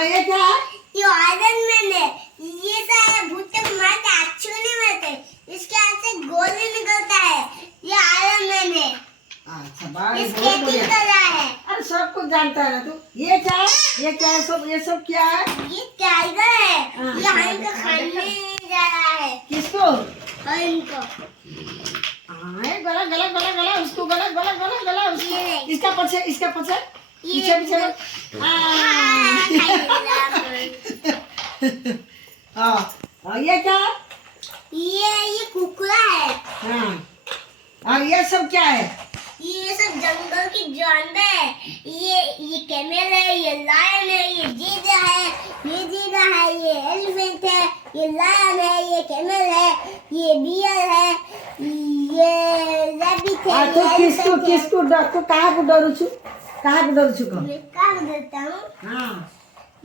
ये क्या है? ये आयरन मैन है। ये सारे भूत मारते एक्चुअली मारते, इसके हाथ से गोली निकलता है। ये आयरन मैन है। अच्छा बाय ये स्केटिंग कर रहा है। अरे सब कुछ जानता है ना तू। ये क्या है? ये क्या है? सब ये सब क्या है? ये टाइगर है। हाँ, ये हरिन को खाने जा रहा है। किसको? हरिन को। गला गला गला गला उसको गला गला गला गला उसको। ये इसका पीछे पीछे पीछे। ये क्या है? ये कुकुरा है। हाँ और ये सब क्या है? ये सब जंगल की जानवर है। ये कैमल है, ये लायन है, ये जीरा है, ये एलिफेंट है, ये लायन है, ये कैमल है, ये बियर है, ये रैबिट है। तो किसको डर को कहाँ को डरू छू? कहाँ को डरू छू को? मैं कहाँ देता हूँ? हाँ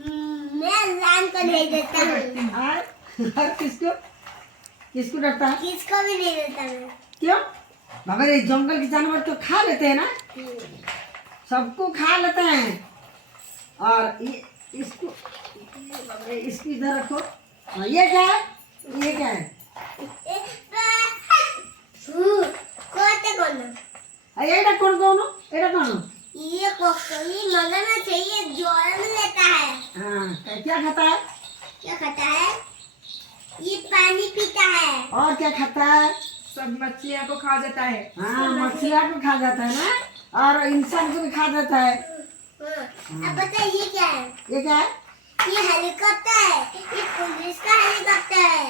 मैं लायन को नहीं देता हूँ। और किसको डरता है? किसको भी नहीं देता मैं। क्यों? बाबा रे जंगल के जानवर तो खा लेते हैं ना, सबको खा लेते हैं। और ये इसको इधर रखो। ये क्या है? ये क्या है? এটা कौन? ये कोकली मगरमच्छ है। ये ज्वार में लेता है। हाँ क्या खाता है? क्या खाता है? ये पानी पीता है। और क्या खाता है? सब मछलियाँ को खा जाता है। हाँ मछलियाँ को खा जाता है ना, और इंसान को भी खा जाता है। अब बता ये क्या है? ये क्या है? ये हेलीकॉप्टर है। ये पुलिस का हेलीकॉप्टर है।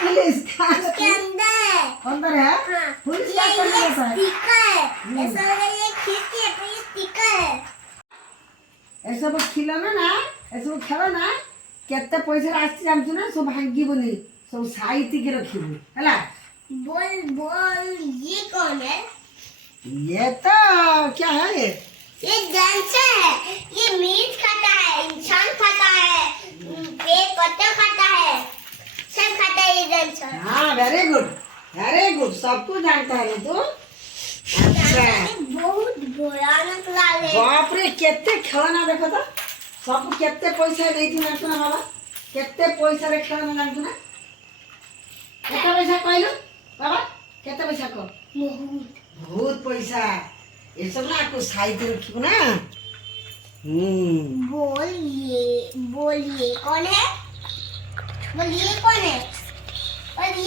पुलिस का इसके अंदर है। अंदर है। हाँ। पुलिस ये का करने जैसा है। स्पीकर है। ऐसा लगा ये खिड़की है, पर ये स्पीकर है। ऐसा वो खिलाना ना, ऐसा वो खेलाना केते पैसा आसी जानछु ना, सब भांगिबनी, सब साइती के रखिबू हैला। बोल ये कौन है? ये तो क्या है? ये डांसर है। ये मीट खाता है, इंसान खाता है, पेड़ पत्ता खाता है, सब खाता है ये डांसर। हाँ वेरी गुड सब कुछ जानता है ना तू। अच्छा बहुत भयानक लागे। बाप रे केते खेलना देखो तो, सब केते पैसा देती ना तू बाबा, केते पैसा रे खेलना जानतु ना? केते पैसा कहलु बाबा? केते पैसा को? बहुत पैसा। ये सब ना को साइड रखिबो ना। बोल ये कौन है? बोल ये कौन है? और ये